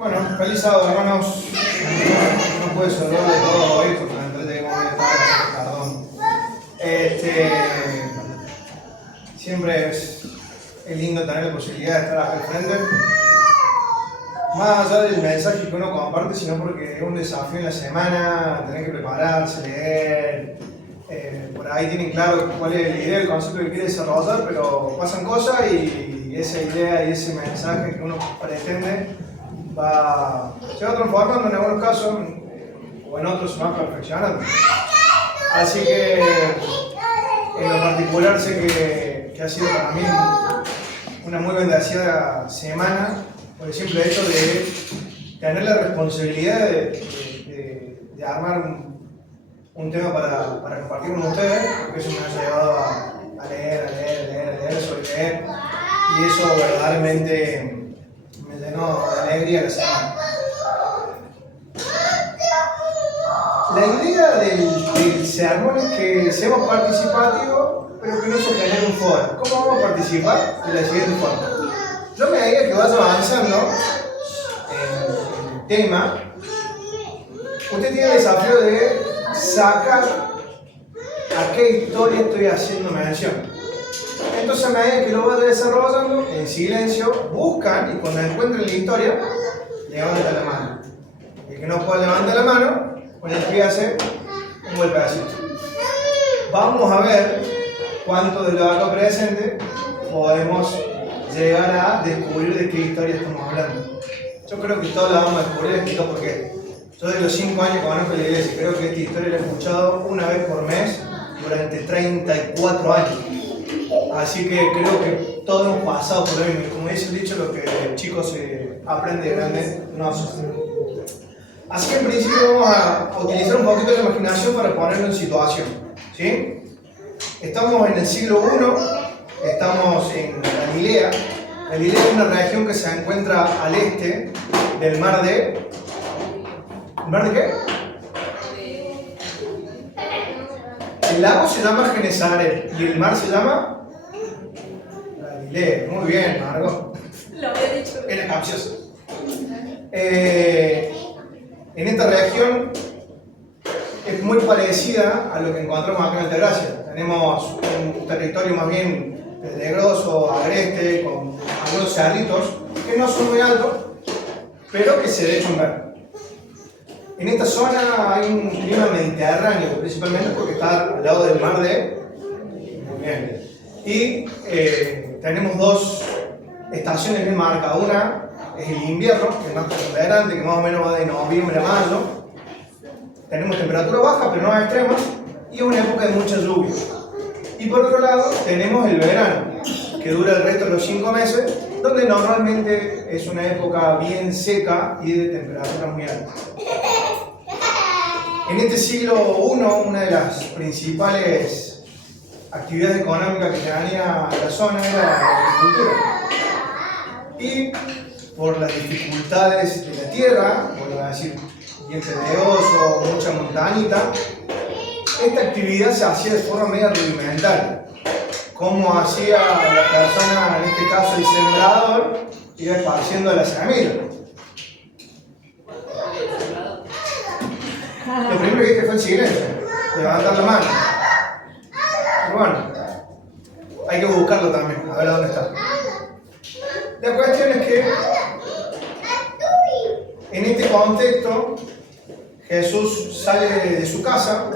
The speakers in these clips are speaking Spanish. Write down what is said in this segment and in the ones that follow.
Bueno, feliz sábado, hermanos. No puede saludar de todo hoy porque me entretengo muy tarde, perdón. Siempre es lindo tener la posibilidad de estar acá al frente. Más allá del mensaje que uno comparte, sino porque es un desafío en la semana, tener que prepararse, leer. Por ahí tienen claro cuál es la idea, el concepto que quiere desarrollar, pero pasan cosas y esa idea y ese mensaje que uno pretende se va transformando en algunos casos o en otros se va perfeccionando. Así que en lo particular sé que ha sido para mí una muy bendecida semana por el simple hecho de tener la responsabilidad de armar un tema para compartir con ustedes, porque eso me ha llevado a leer, sobre leer, y eso verdaderamente me llenó de alegría la semana. La idea del sermón es que seamos participativos, pero que no se genere un foro. ¿Cómo vamos a participar? De la siguiente forma. Yo a medida que vaya avanzando en el tema, usted tiene el desafío de sacar a qué historia estoy haciendo mención. Entonces, a medida que lo vaya desarrollando, en silencio, buscan y cuando encuentren la historia, levanten la mano. El que no pueda levantar la mano, con el pie hace un buen pedacito. Vamos a ver cuánto de lo acá presente podemos llegar a descubrir de qué historia estamos hablando. Yo creo que todos la vamos a descubrir, explico por qué. Yo de los 5 años que conozco la iglesia, creo que esta historia la he escuchado una vez por mes durante 34 años. Así que creo que todos hemos pasado por lo mismo. Como dice el dicho, lo que el chico se aprende de grande no se hace. Así que en principio vamos a utilizar un poquito la imaginación para ponerlo en situación. ¿Sí? Estamos en el siglo I, estamos en Galilea. Galilea es una región que se encuentra al este del mar de... ¿El mar de qué? El lago se llama Genesaret y el mar se llama Galilea. Muy bien, Margot. Lo había dicho. Eres capciosa. En esta región es muy parecida a lo que encontramos acá en Altagracia. Tenemos un territorio más bien pedregoso, agreste, con algunos cerritos que no son muy altos, pero que se dejan ver. En esta zona hay un clima mediterráneo, principalmente porque está al lado del mar de... Muy bien. Y tenemos dos estaciones bien marcadas. Una es el invierno, que es más preponderante, que más o menos va de noviembre a mayo. Tenemos temperatura baja, pero no extrema, y una época de mucha lluvia. Y por otro lado, tenemos el verano, que dura el resto de los 5 meses, donde normalmente es una época bien seca y de temperatura muy alta. En este siglo I, una de las principales actividades económicas que tenía la zona era la agricultura. Y por las dificultades de la tierra, por decir bien pedregoso, mucha montañita, esta actividad se hacía de forma media rudimentaria. Como hacía la persona, en este caso el sembrador, iba esparciendo la semilla. Lo primero que dije fue el silencio, levantar la mano. Pero bueno, hay que buscarlo también, a ver dónde está. La cuestión es que en este contexto Jesús sale de su casa,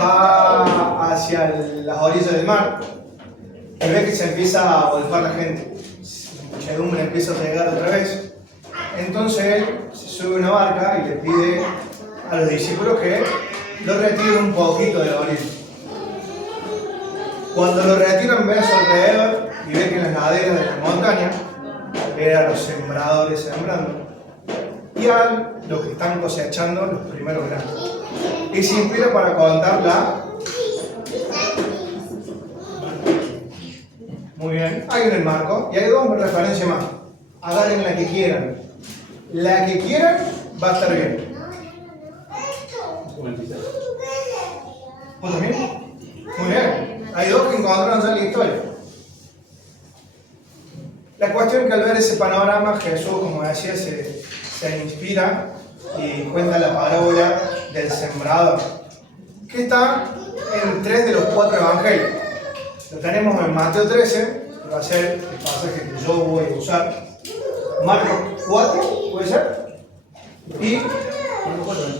va hacia las orillas del mar y ve que se empieza a volcar la gente. La muchedumbre empieza a llegar otra vez. Entonces él se sube a una barca y le pide a los discípulos que lo retiren un poquito de la orilla. Cuando lo retiran, ve a su alrededor y ve que en las laderas de la montaña ve a los sembradores sembrando y a los que están cosechando los primeros granos. Y se inspira para contarla. Muy bien, hay un marco y hay dos referencias más. Agarren la que quieran. La que quieran va a estar bien. ¿Vos también? Muy bien. Hay dos que encontraron ya en la historia. La cuestión es que al ver ese panorama, Jesús, como decía, se se inspira y cuenta la parábola del sembrador, que está en 3 de los 4 evangelios. Lo tenemos en Mateo 13, que va a ser el pasaje que yo voy a usar, Marcos 4, ¿puede ser? Y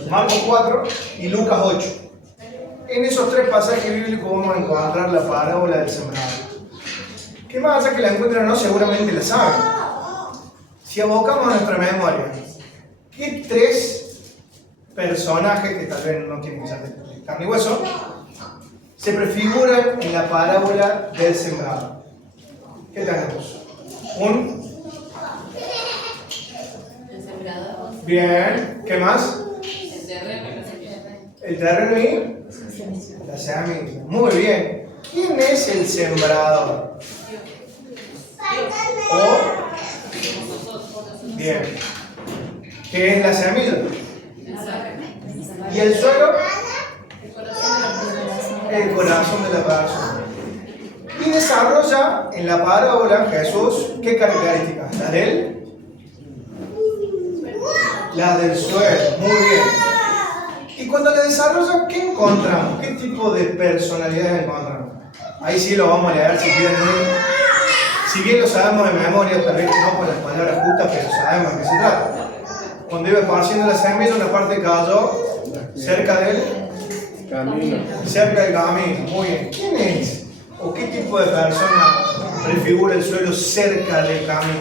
Marcos 4 y Lucas 8. En esos 3 pasajes bíblicos vamos a encontrar la parábola del sembrador. ¿Qué más allá que la encuentran o no? Seguramente la saben. Si abocamos a nuestra memoria, ¿qué 3 personajes, que tal vez no tienen que ser de carne y hueso, se prefiguran en la parábola del sembrador? ¿Qué tenemos? El sembrador. Bien. ¿Qué más? El terreno y la semilla. El terreno y la semilla. Muy bien. ¿Quién es el sembrador? Bien. ¿Qué es la semilla? ¿Y el suelo? El corazón de la persona. Y desarrolla en la parábola Jesús, ¿qué características? ¿La de él? La del suelo. Muy bien. Y cuando la desarrolla, ¿qué encontramos? ¿Qué tipo de personalidades encontramos? Ahí sí lo vamos a leer si quieren. Si bien lo sabemos de memoria, tal vez no con las palabras justas, pero sabemos de qué se trata. Cuando iba esparciendo la semilla, una parte cayó cerca del Camino. cerca del camino. Muy bien. ¿Quién es? ¿O qué tipo de persona prefigura el suelo cerca del camino?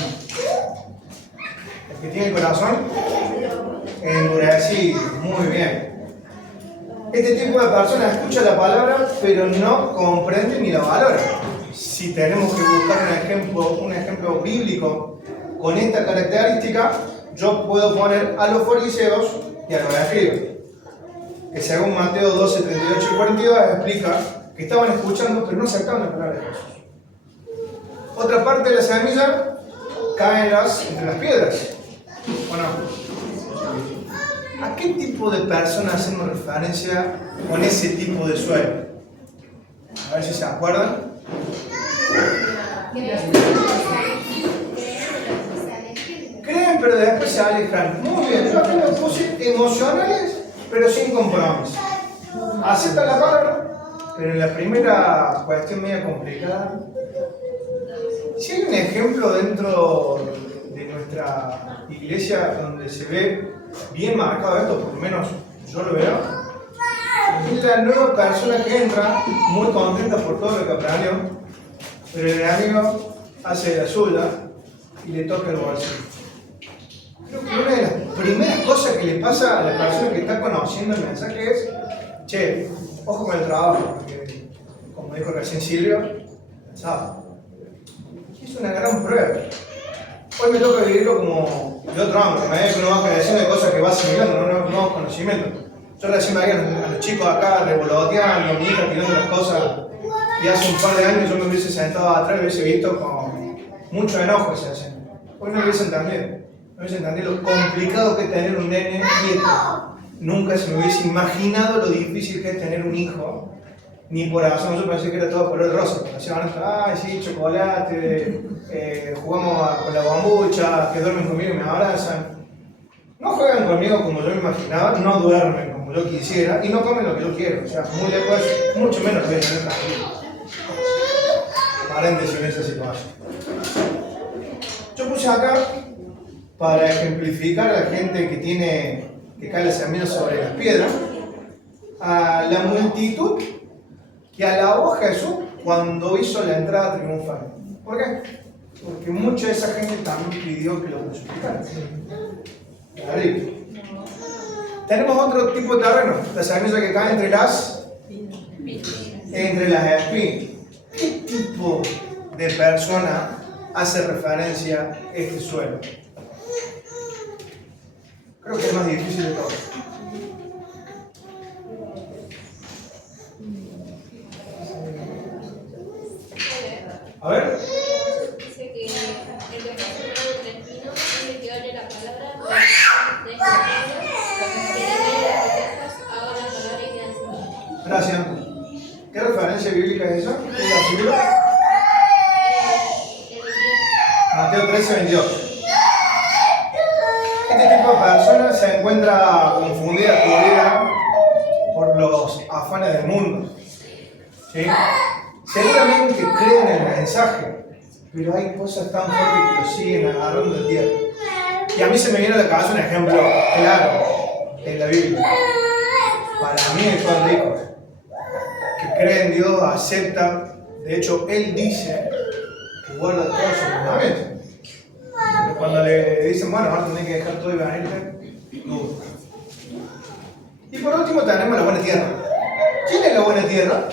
¿El que tiene el corazón endurecido? Muy bien. Este tipo de persona escucha la palabra, pero no comprende ni la valora. Si tenemos que buscar un ejemplo bíblico con esta característica, yo puedo poner a los fariseos y a los escribas, que según Mateo 12, 38 y 42 explica que estaban escuchando, pero no aceptaban la palabra de Jesús. Otra parte de la semilla cae entre las piedras, ¿o no? ¿A qué tipo de personas hacemos referencia con ese tipo de suelo? A ver si se acuerdan. Creen, pero después se alejan. Muy bien, yo acá me puse emocionales, pero sin compromiso. Aceptan la palabra, pero en la primera cuestión media complicada. Si hay un ejemplo dentro de nuestra iglesia donde se ve bien marcado esto, por lo menos yo lo veo, es la nueva persona que entra muy contenta por todo lo que aprendió, pero el amigo hace la suya y le toca el bolsillo. Creo que una de las primeras cosas que le pasa a la persona que está conociendo el mensaje es: che, ojo con el trabajo, porque como dijo recién Silvio, ¿sabes? Es una gran prueba. Hoy me toca vivirlo como de otro ámbito, me da una generación de cosas que va asimilando, nuevos conocimientos. Yo recién veía a los chicos acá revoloteando, mi hija tirando las cosas, y hace un par de años yo me hubiese sentado atrás y hubiese visto con mucho enojo que se hacen. Hoy no hubiese entendido lo complicado que es tener un nene quieto. Nunca se me hubiese imaginado lo difícil que es tener un hijo, ni por razón. Yo pensé que era todo color rosa, porque hacían, ay sí, chocolate, jugamos con la bombucha, que duermen conmigo y me abrazan. No juegan conmigo como yo me imaginaba, no duermen como yo quisiera y no comen lo que yo quiero. O sea, muy lejos, mucho menos lo voy a tener tranquilo. Paréntesis en esa situación. Yo puse acá, para ejemplificar a la gente que cae la semilla sobre las piedras, a la multitud que alabó a Jesús cuando hizo la entrada triunfal. ¿Por qué? Porque mucha de esa gente también pidió que lo crucificaran. Arriba. Tenemos otro tipo de terreno, la semilla que cae entre las espinas. ¿Qué tipo de persona hace referencia a este suelo? Creo que es más difícil de todo. A ver. Dice que el que pasa del espino tiene que darle la palabra de este ahora la palabra y quedan sin palabra. Gracias. ¿Qué referencia bíblica es esa? ¿Qué es la Biblia? Mateo 13, 22. Este tipo tipo de persona se encuentra confundida, perdida por los afanes del mundo. ¿Sí? Seguramente creen el mensaje, pero hay cosas tan fuertes que lo siguen agarrando de tierra. Y a mí se me viene a la cabeza un ejemplo claro en la Biblia. Para mí es Juan Rico, que cree en Dios, acepta, de hecho él dice que guarda todos sus mandamientos. Pero cuando le dicen, bueno, ahora tenés que dejar todo y venirte, duda. Y por último tenemos la buena tierra. ¿Quién es la buena tierra?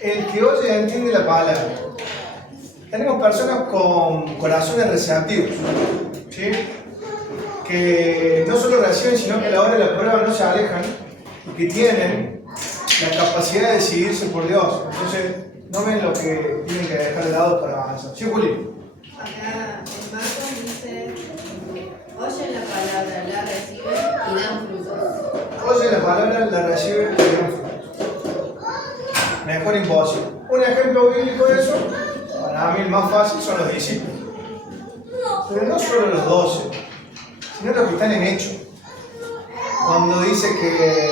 El que oye y entiende la palabra. Tenemos personas con corazones receptivos, ¿sí? Que no solo reciben, sino que a la hora de la prueba no se alejan, y que tienen la capacidad de decidirse por Dios. Entonces, no ven lo que tienen que dejar de lado para avanzar. ¿Sí, Juli? Acá en Marcos dice, oyen la palabra, la reciben y dan frutos. Oye la palabra, la reciben y dan frutos. Mejor imposible. Un ejemplo bíblico de eso, para mí el más fácil, son los discípulos. Pero no solo los 12, sino los que están en Hechos. Cuando dice que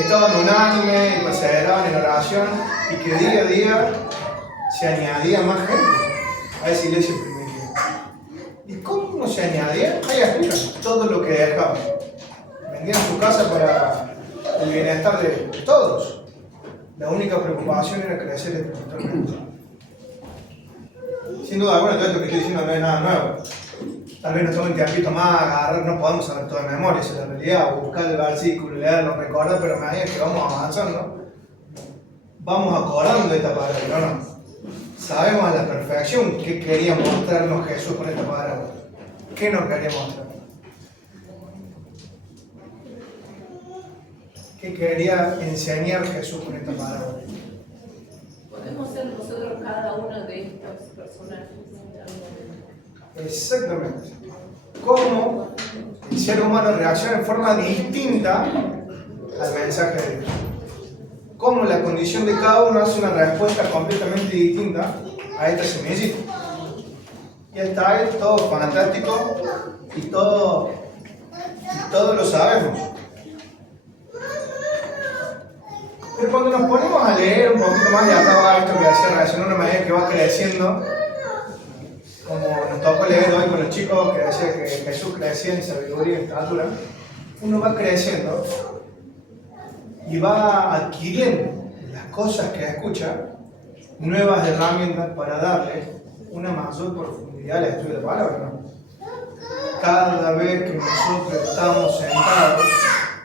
estaban unánime y perseveraban en oración y que día a día se añadía más gente a esa iglesia primitiva. ¿Y cómo no se añadía? Ahí explican todo lo que dejaban. Vendían su casa para el bienestar de todos. La única preocupación era crecer espiritualmente. Sin duda alguna, todo esto que estoy diciendo no es nada nuevo. Tal vez nos tome un tiempito más, agarrar, no podemos saber todo de memoria, esa es la realidad, buscar el versículo, leerlo, recordar, pero a medida que vamos avanzando, vamos acordando de esta palabra, ¿no? Sabemos a la perfección qué quería mostrarnos Jesús con esta palabra. ¿Qué nos quería mostrar? ¿Qué quería enseñar Jesús con esta palabra? Podemos ser nosotros cada uno de estos personajes. Exactamente. Cómo el ser humano reacciona en forma distinta al mensaje de Dios. Cómo la condición de cada uno hace una respuesta completamente distinta a esta semillita. Y hasta ahí todo fantástico y todo lo sabemos. Pero cuando nos ponemos a leer un poquito más, y acá va esto que hacía relación a una medida que va creciendo, como nos tocó leer hoy con los chicos, que decía que Jesús crecía en sabiduría y estatura, uno va creciendo y va adquiriendo las cosas que escucha, nuevas herramientas para darle una mayor profundidad al estudio de la palabra, ¿no? Cada vez que nosotros estamos sentados,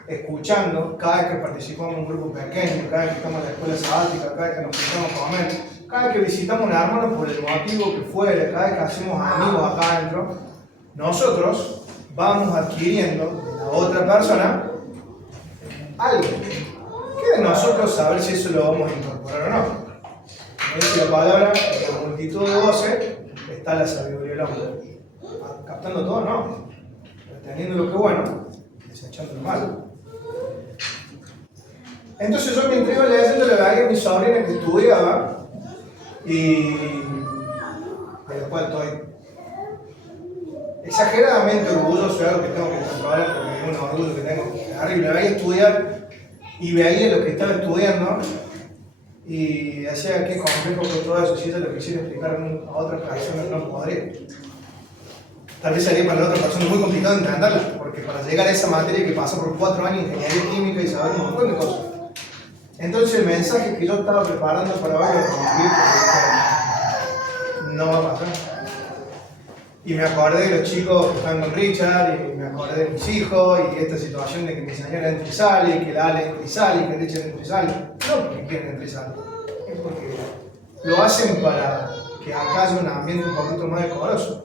escuchando, cada vez que participamos en un grupo pequeño, cada vez que estamos en la escuela sabática, cada vez que nos juntamos a comer, cada vez que visitamos un hermano por el motivo que fuere, cada vez que hacemos amigos acá adentro, nosotros vamos adquiriendo de la otra persona algo. Que de nosotros saber si eso lo vamos a incorporar o no. Como dice la palabra, en la multitud de voces está la sabiduría del hombre. Captando todo, no. Reteniendo lo que es bueno, desechando lo malo. Entonces yo mientras iba leyendo le veía a mi sobrina que estudiaba y de lo cual estoy exageradamente orgulloso de algo que tengo que controlar porque es un orgullo que tengo terrible. Veía estudiar y veía lo que estaba estudiando y decía qué complejo con todo eso, si eso lo quisiera explicar a otras personas no podría. Tal vez sería para la otra persona muy complicado entenderla, porque para llegar a esa materia que pasa por 4 años de ingeniería química y saber un montón de cosas. Entonces el mensaje que yo estaba preparando para hoy lo rompí porque no va a pasar. Y me acordé de los chicos que están con Richard, y me acordé de mis hijos, y esta situación de que mi señora entra y sale, y que la Ale entra y sale, y que Richard entra y sale. No porque quieren entrar y salir, es porque lo hacen para que acá haya un ambiente un poquito más decoroso.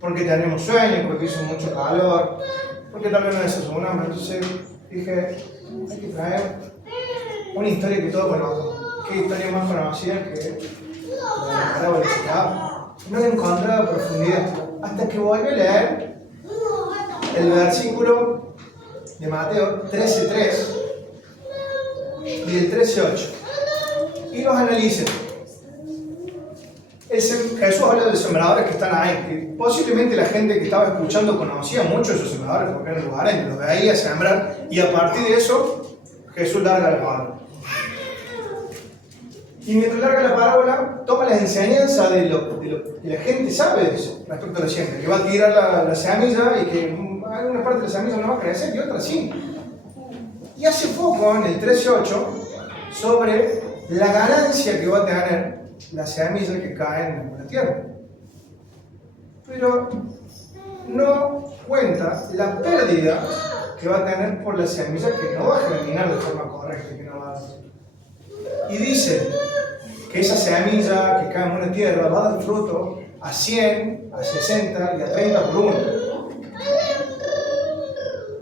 Porque tenemos sueño, porque hizo mucho calor, porque tal vez no desayunamos. Entonces dije, hay que traer una historia que todos conozcan. ¿Qué historia más conocida que la parábola de Sicab? No le encontraba profundidad. Hasta que volví a leer el versículo de Mateo 13:3 y el 13:8. Y los analicé. Jesús habla de sembradores que están ahí, que posiblemente la gente que estaba escuchando conocía mucho a esos sembradores porque eran lugareños, los veía sembrar y a partir de eso Jesús larga la parábola. Y mientras larga la parábola, toma las enseñanzas de lo que la gente sabe de eso, respecto a la siembra, que va a tirar la semilla y que alguna parte de la semilla no va a crecer y otra sí. Y hace poco, en el 13.8, sobre la ganancia que va a tener la semilla que cae en la tierra. Pero no cuenta la pérdida que va a tener por la semilla que no va a germinar de forma correcta, que no va a dar. Y dice que esa semilla que cae en una tierra va a dar fruto a 100, a 60 y a 30 por uno.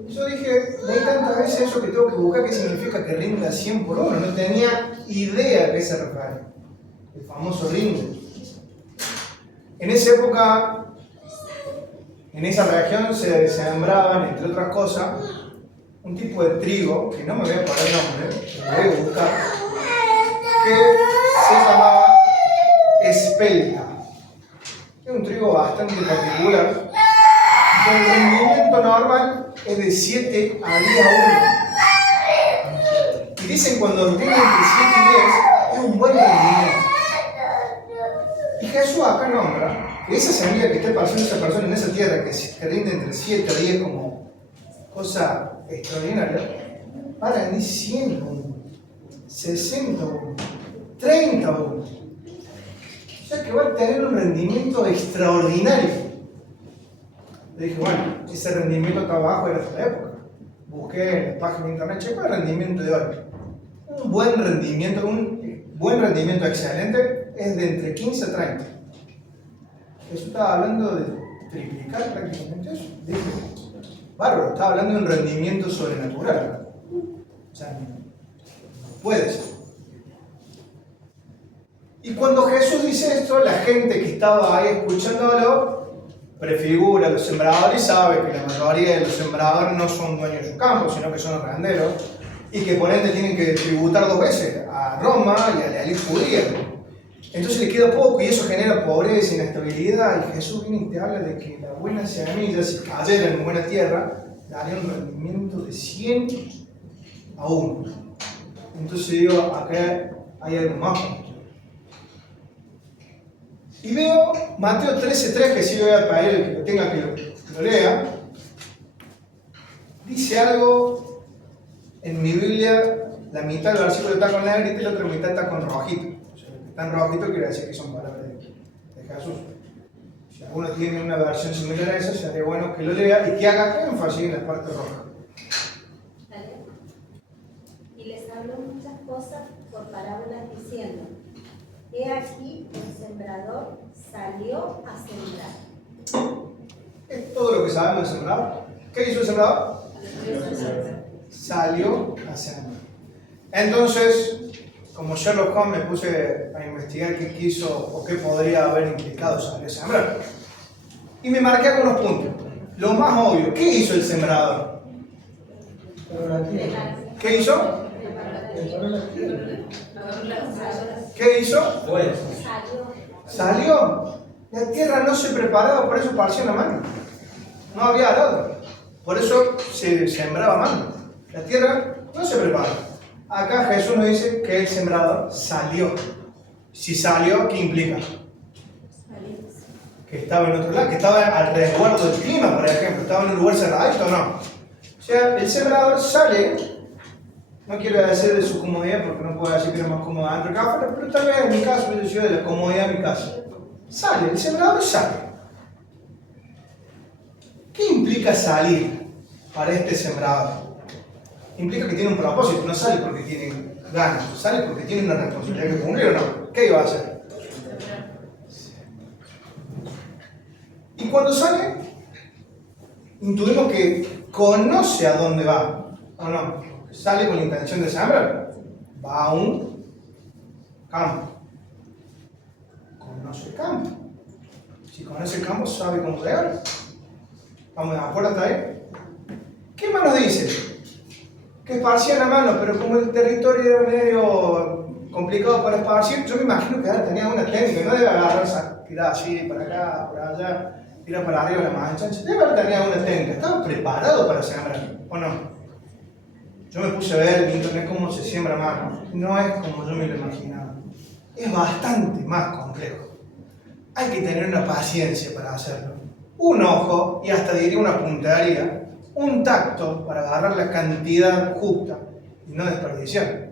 Yo dije, no hay tantas veces eso que tengo que buscar qué significa que rinde a 100 por uno. No tenía idea a qué se refiere. El famoso rinde. En esa época, en esa región se sembraban, entre otras cosas, un tipo de trigo, que no me voy a poner el nombre, lo voy a buscar, que se llamaba espelta. Es un trigo bastante particular, que el rendimiento normal es de 7 a 10 a 1. Y dicen cuando rinde entre 7 y 10 es un buen rendimiento. Y Jesús acá nombra que esa semilla que está pasando esa persona en esa tierra, que rinde entre 7 a 10 como cosa extraordinaria, va a rendir 100 a 1, 60 a 1, 30 a 1. O sea que va a tener un rendimiento extraordinario. Le dije, bueno, ese rendimiento está bajo era de la época. Busqué en la página de internet, checo el rendimiento de hoy. Un buen rendimiento excelente es de entre 15 a 30. Eso estaba hablando de triplicar prácticamente eso. Dije, bárbaro, estaba hablando de un rendimiento sobrenatural. O sea, no puede ser. Y cuando Jesús dice esto, la gente que estaba ahí escuchándolo prefigura a los sembradores y sabe que la mayoría de los sembradores no son dueños de su campo, sino que son arrenderos y que por ende tienen que tributar 2 veces, a Roma y a la ley judía. Entonces le queda poco y eso genera pobreza, inestabilidad, y Jesús viene y te habla de que la buena semilla, si cayera en buena tierra, daría un rendimiento de 100 a 1. Entonces digo, acá hay algo más. Y veo Mateo 13.3, que sí voy a pedir el que lo tenga que lo lea. Dice algo en mi Biblia, la mitad del versículo está con negrita y la otra mitad está con rojito. O sea, el que está en rojito quiere decir que son palabras de Jesús. Si alguno tiene una versión similar a esa, sería bueno que lo lea y que haga énfasis en la parte roja. Y les habló muchas cosas por parábolas diciendo: he aquí el sembrador salió a sembrar. Es todo lo que sabemos del sembrador. ¿Qué hizo el sembrador? Salió a sembrar. Entonces, como Sherlock Holmes, me puse a investigar qué quiso o qué podría haber implicado salir a sembrar. Y me marqué algunos puntos. Lo más obvio, ¿qué hizo el sembrador? ¿Qué hizo? ¿Qué hizo? Salió. La tierra no se preparaba, por eso parecía una mano. No había arado. Por eso se sembraba mano. La tierra no se prepara. Acá Jesús nos dice que el sembrador salió. Si salió, ¿qué implica? Que estaba en otro lado, que estaba al resguardo del clima, por ejemplo. Estaba en un lugar cerradito o no. O sea, el sembrador sale. No quiero decir de su comodidad porque no puedo decir que era más cómodo dentro de casa, pero tal vez en mi caso, yo decía de la comodidad de mi casa. Sale, el sembrador sale. ¿Qué implica salir para este sembrador? Implica que tiene un propósito, no sale porque tiene ganas, sale porque tiene una responsabilidad que cumplir o no. ¿Qué iba a hacer? Y cuando sale, intuimos que conoce a dónde va, ¿o no? Sale con la intención de sembrar, va a un campo, conoce el campo. Si conoce el campo, sabe cómo regar. ¿Vamos de acuerdo hasta ahí? ¿Qué más nos dice? Que esparcían a mano, pero como el territorio era medio complicado, complicado para esparcir. Yo me imagino que tenía una técnica, no debe agarrar, tirar así, para acá, por allá, tirar para arriba la mancha. Debe haber tenido una técnica. ¿Estaba preparado para sembrar o no? Yo me puse a ver en internet cómo se siembra más. No es como yo me lo imaginaba. Es bastante más complejo. Hay que tener una paciencia para hacerlo. Un ojo, y hasta diría una puntería, un tacto para agarrar la cantidad justa y no desperdiciar.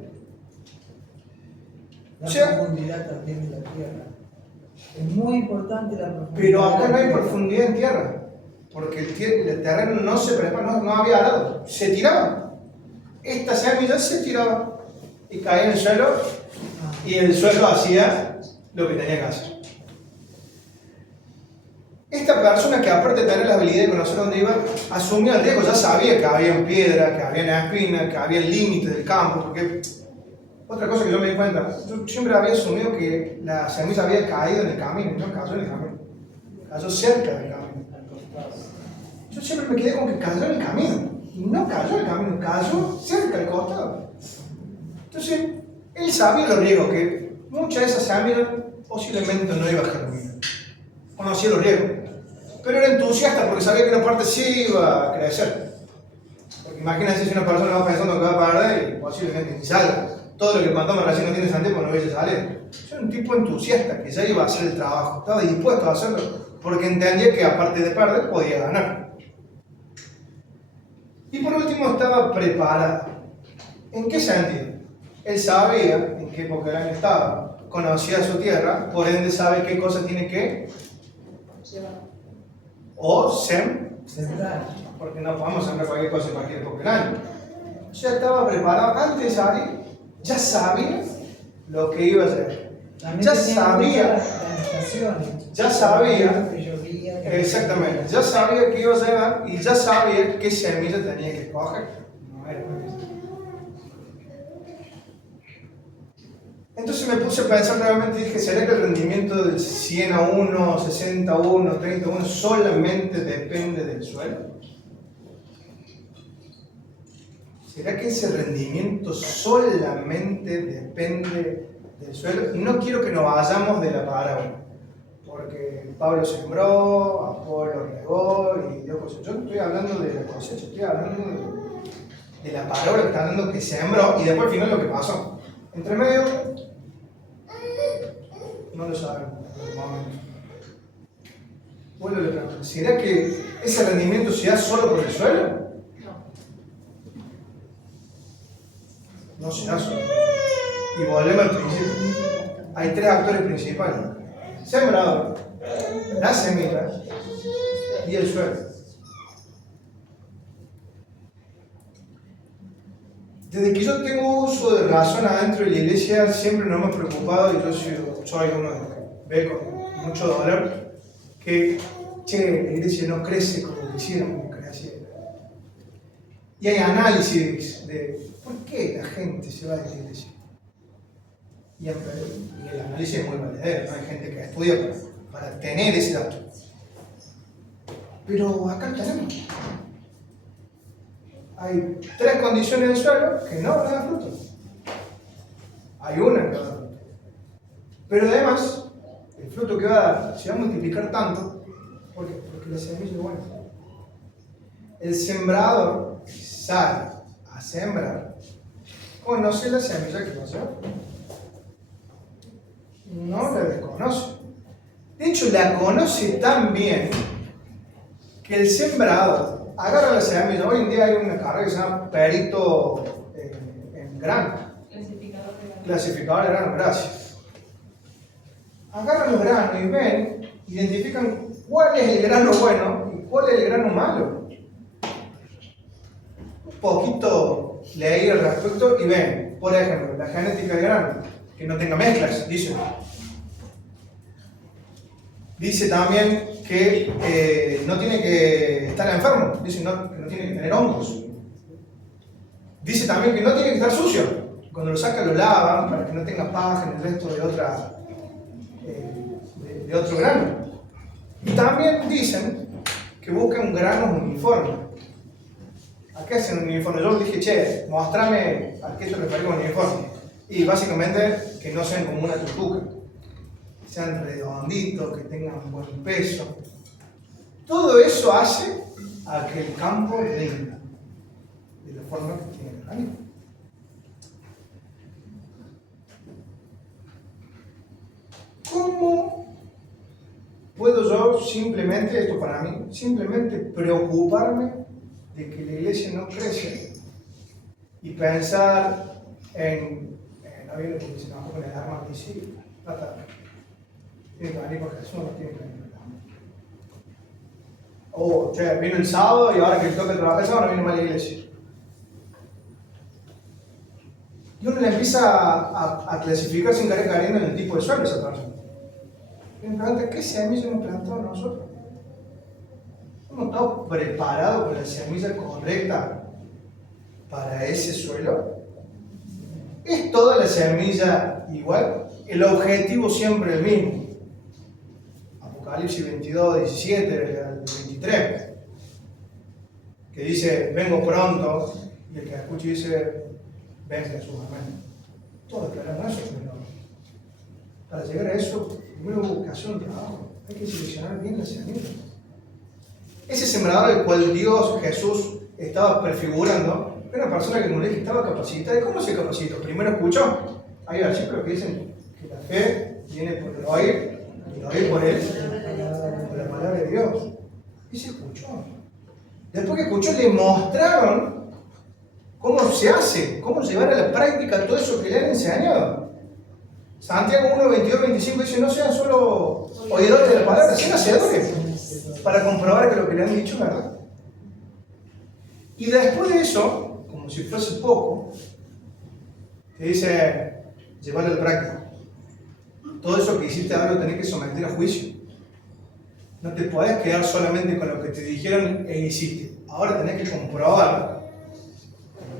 La profundidad también de la tierra. Es muy importante la profundidad. Pero acá no hay profundidad en tierra, porque el terreno no se prepara, no había arado, se tiraba. Esta semilla se tiraba y caía en el suelo, y el suelo hacía lo que tenía que hacer. Esta persona, que aparte de tener la habilidad de conocer dónde iba, asumía el riesgo, ya sabía que había piedra, que había espinas, que había el límite del campo, porque otra cosa que yo me di cuenta, yo siempre había asumido que la semilla había caído en el camino, no cayó en el camino, cayó cerca del camino. Yo siempre me quedé con que cayó en el camino, y no cayó en el camino, cayó cerca del costado. Entonces, él sabía los riesgos, que muchas de esas semillas posiblemente no iba a germinar, conocía los riesgos, pero era entusiasta porque sabía que una parte sí iba a crecer. Porque imagínense si una persona va pensando que va a perder y posiblemente ni salga. Todo lo que plantamos recién no tiene sentido porque no hubiese salido. Yo era un tipo entusiasta que ya iba a hacer el trabajo, estaba dispuesto a hacerlo porque entendía que aparte de perder podía ganar. Y por último, estaba preparado. ¿En qué sentido? Él sabía en qué época del año estaba, conocía su tierra, por ende sabe qué cosa tiene que sembrar, porque no podemos sembrar cualquier cosa en cualquier época del año. Ya estaba preparado antes de salir, ya sabía lo que iba a hacer. Ya sabía, exactamente, ya sabía que iba a llegar y ya sabía qué semilla tenía que escoger. No era eso. Entonces me puse a pensar nuevamente y dije, ¿será que el rendimiento del 100 a 1, 60 a 1, 30 a 1 solamente depende del suelo? ¿Será que ese rendimiento solamente depende del suelo? Y no quiero que nos vayamos de la parábola, porque Pablo sembró, Apolo regó y Dios cosechó. Yo no estoy hablando de la cosecha, estoy hablando de la parábola que está hablando que sembró y después al final lo que pasó. Entre medio, no lo sabemos en el momento. Vuelvo a la pregunta, ¿será que ese rendimiento se da solo por el suelo? No se da solo. Y volvemos al principio. Hay tres actores principales: sembrador, la semilla y el suelo. Desde que yo tengo uso de razón adentro de la iglesia, siempre nos hemos preocupado, y yo soy uno de los que ve con mucho dolor, que la iglesia no crece como quisiéramos que creciera. Y hay análisis de por qué la gente se va de la iglesia. Y el análisis es muy valedero, ¿no? Hay gente que estudia para tener ese dato. Pero acá lo tenemos. Hay tres condiciones del suelo que no dan fruto. Hay una que va a dar fruto. Pero además, el fruto que va a dar se va a multiplicar tanto porque la semilla es buena. El sembrador sale a sembrar, conoce la semilla que va a ser. No la desconoce. De hecho, la conoce tan bien que el sembrador agarra la semilla. Hoy en día hay una carrera que se llama perito en grano. Clasificador de grano, gracias. Agarran los granos y ven, identifican cuál es el grano bueno y cuál es el grano malo. Un poquito leí al respecto y ven, por ejemplo, la genética del grano, que no tenga mezclas, dice. Dice también que no tiene que estar enfermo, dice que no tiene que tener hongos. Dice también que no tiene que estar sucio. Cuando lo sacan lo lavan para que no tenga paja en el resto de otro grano. Y también dicen que buscan granos uniformes. ¿A qué hacen un uniforme? Yo dije, che, mostrame a qué te referís con uniforme. Y básicamente que no sean como una tortuga, que sean redonditos, que tengan buen peso. Todo eso hace a que el campo rinda de la forma que tiene que rendir. ¿Cómo puedo yo simplemente, esto para mí, simplemente preocuparme de que la iglesia no crece y pensar en la Biblia que dice, no, con el arma que sí, tiene que venir por Jesús, no tiene que venir por el arma. Oh, che, vino el sábado y ahora que toca trabajar el sábado no viene más a la iglesia. Y uno le empieza a clasificar sin querer cayendo en el tipo de suelo esa persona. Y me pregunta, ¿qué semilla hemos plantado nosotros? ¿Hemos estado preparados con la semilla correcta para ese suelo? ¿Es toda la semilla igual? El objetivo siempre el mismo. Apocalipsis 22, 17, al 23, que dice, vengo pronto, y el que escucha dice, ven Jesús, amén. Todos esperamos eso, pero para llegar a eso, primero hubo vocación de trabajo. Hay que seleccionar bien la semilla. Ese sembrador del cual Dios, Jesús, estaba prefigurando, era una persona que como le dije, estaba capacitada. ¿Y cómo se capacitó? Primero escuchó. Hay versículos que dicen que la fe viene por el oír, y el oír por él, por la palabra de Dios. Y se escuchó. Después que escuchó, le mostraron cómo se hace, cómo llevar a la práctica todo eso que le han enseñado. Santiago 1, 22, 25 dice, no sean solo oidores de la palabra, sean hacedores, para comprobar que lo que le han dicho es verdad. Y después de eso, como si fuese poco, te dice, llevarlo a la práctica. Todo eso que hiciste ahora lo tenés que someter a juicio. No te podés quedar solamente con lo que te dijeron e hiciste. Ahora tenés que comprobar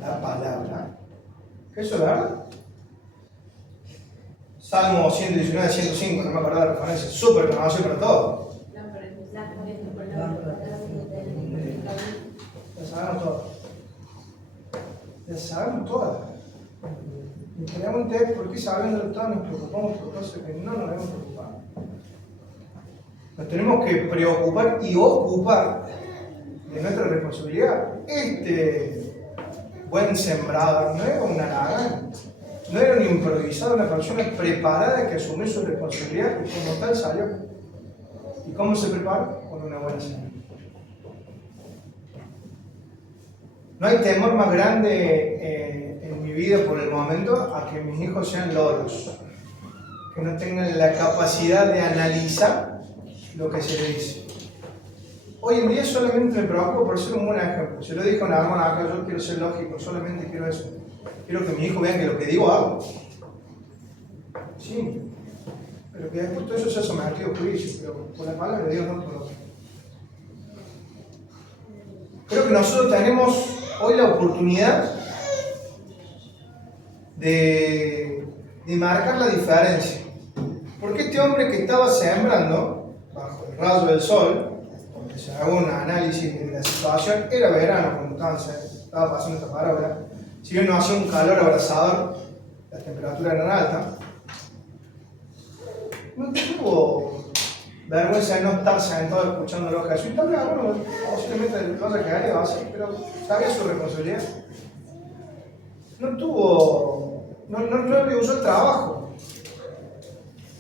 la palabra. ¿Que eso es verdad? Salmo 119, 105, no me acuerdo de la referencia, súper conocido para todos. Ya sabemos todo. Ya sabemos todo. Y te pregunté por qué sabiendo todo nos preocupamos por cosas que no nos debemos preocupar. Nos tenemos que preocupar y ocupar de nuestra responsabilidad. Este buen sembrador no era un haragán, no era un improvisado, una persona preparada que asumió su responsabilidad y como tal salió. ¿Y cómo se prepara? Con una buena semilla. No hay temor más grande en mi vida por el momento a que mis hijos sean loros, que no tengan la capacidad de analizar lo que se le dice. Hoy en día solamente me preocupo por ser un buen ejemplo. Se lo dije a una hermana acá, yo quiero ser lógico, solamente quiero eso. Quiero que mi hijo vea que lo que digo hago. Sí, pero que después todo eso se ha sometido a juicio, pero por la palabra de Dios no puedo. Creo que nosotros tenemos hoy la oportunidad de marcar la diferencia. Porque este hombre que estaba sembrando bajo el rayo del sol, porque se haga un análisis de la situación, era verano cuando estaba pasando esta parábola. Si bien no hacía un calor abrasador, las temperaturas eran altas, no tuvo vergüenza de no estar sentado escuchándolo a Jesús. Y tal vez alguno posiblemente lo haya quedado y va a hacer, pero sabía su responsabilidad. No le usó el trabajo.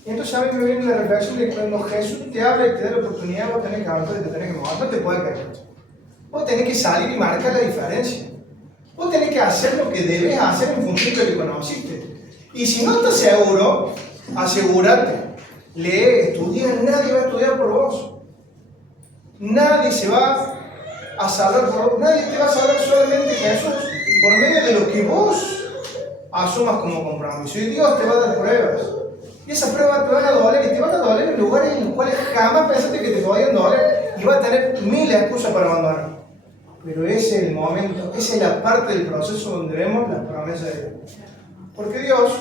Y entonces a mí me viene la reflexión de que cuando Jesús te habla y te da la oportunidad, vos tenés que avanzar y te tenés que mover. No te puedes caer. Vos tenés que salir y marcar la diferencia. Vos tenés que hacer lo que debes hacer en función de lo que conociste. Y si no estás seguro, asegúrate. Lee, estudia, nadie va a estudiar por vos. Nadie se va a salvar por vos. Nadie te va a salvar, solamente Jesús, por medio de lo que vos asumas como compromiso. Y Dios te va a dar pruebas. Y esas pruebas te van a doler, y te van a doler en lugares en los cuales jamás pensaste que te podían doler, y vas a tener mil excusas para abandonar. Pero ese es el momento, esa es la parte del proceso donde vemos las promesas de Dios. Porque Dios,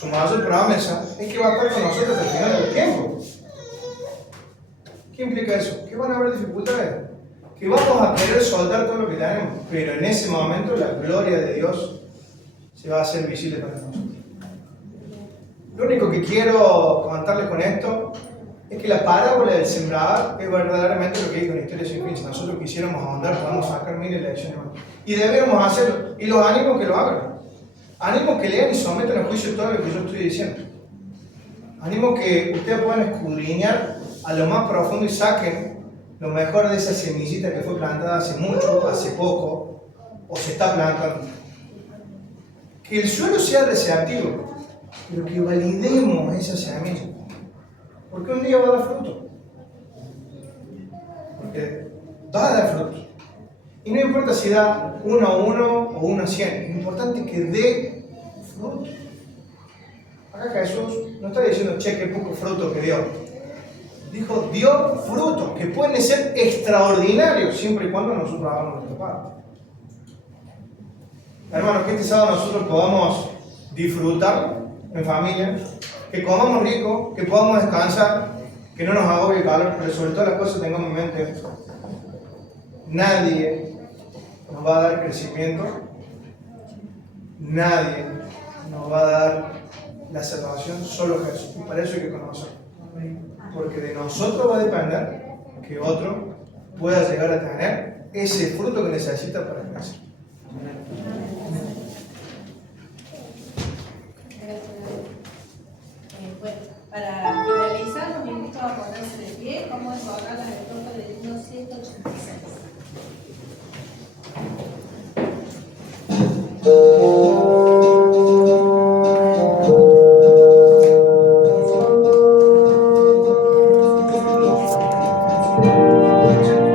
su mayor promesa, es que va a estar con nosotros hasta el final del tiempo. ¿Qué implica eso? Que van a haber dificultades, que vamos a querer soltar todo lo que tenemos, pero en ese momento la gloria de Dios se va a hacer visible para nosotros. Lo único que quiero contarles con esto es que la parábola del sembrador es verdaderamente lo que dijo en la historia sin fin. Si nosotros quisiéramos ahondar, podemos sacar miles de lecciones más. Y deberíamos hacerlo. Y los animo que lo hagan. Animo que lean y sometan a juicio todo lo que yo estoy diciendo. Animo que ustedes puedan escudriñar a lo más profundo y saquen lo mejor de esa semillita que fue plantada hace mucho, hace poco, o se está plantando. Que el suelo sea receptivo, pero que validemos esa semilla. Porque un día va a dar fruto. Porque va a dar fruto. Y no importa si da 1 a 1 o 1 a 100, lo importante es que dé fruto. Acá Jesús no está diciendo, che, qué poco fruto que dio. Dijo, dio frutos que pueden ser extraordinarios siempre y cuando nosotros hagamos nuestra parte. Hermanos, que este sábado nosotros podamos disfrutar en familia, que comamos rico, que podamos descansar, que no nos agobie el calor, pero sobre todas las cosas tengamos en mente esto. Nadie nos va a dar crecimiento, nadie nos va a dar la salvación, solo Jesús. Y para eso hay que conocerlo. Porque de nosotros va a depender que otro pueda llegar a tener ese fruto que necesita para crecer. Bueno, para finalizar, los invito a ponerse de pie. Vamos a encontrar las estrofas del himno 186.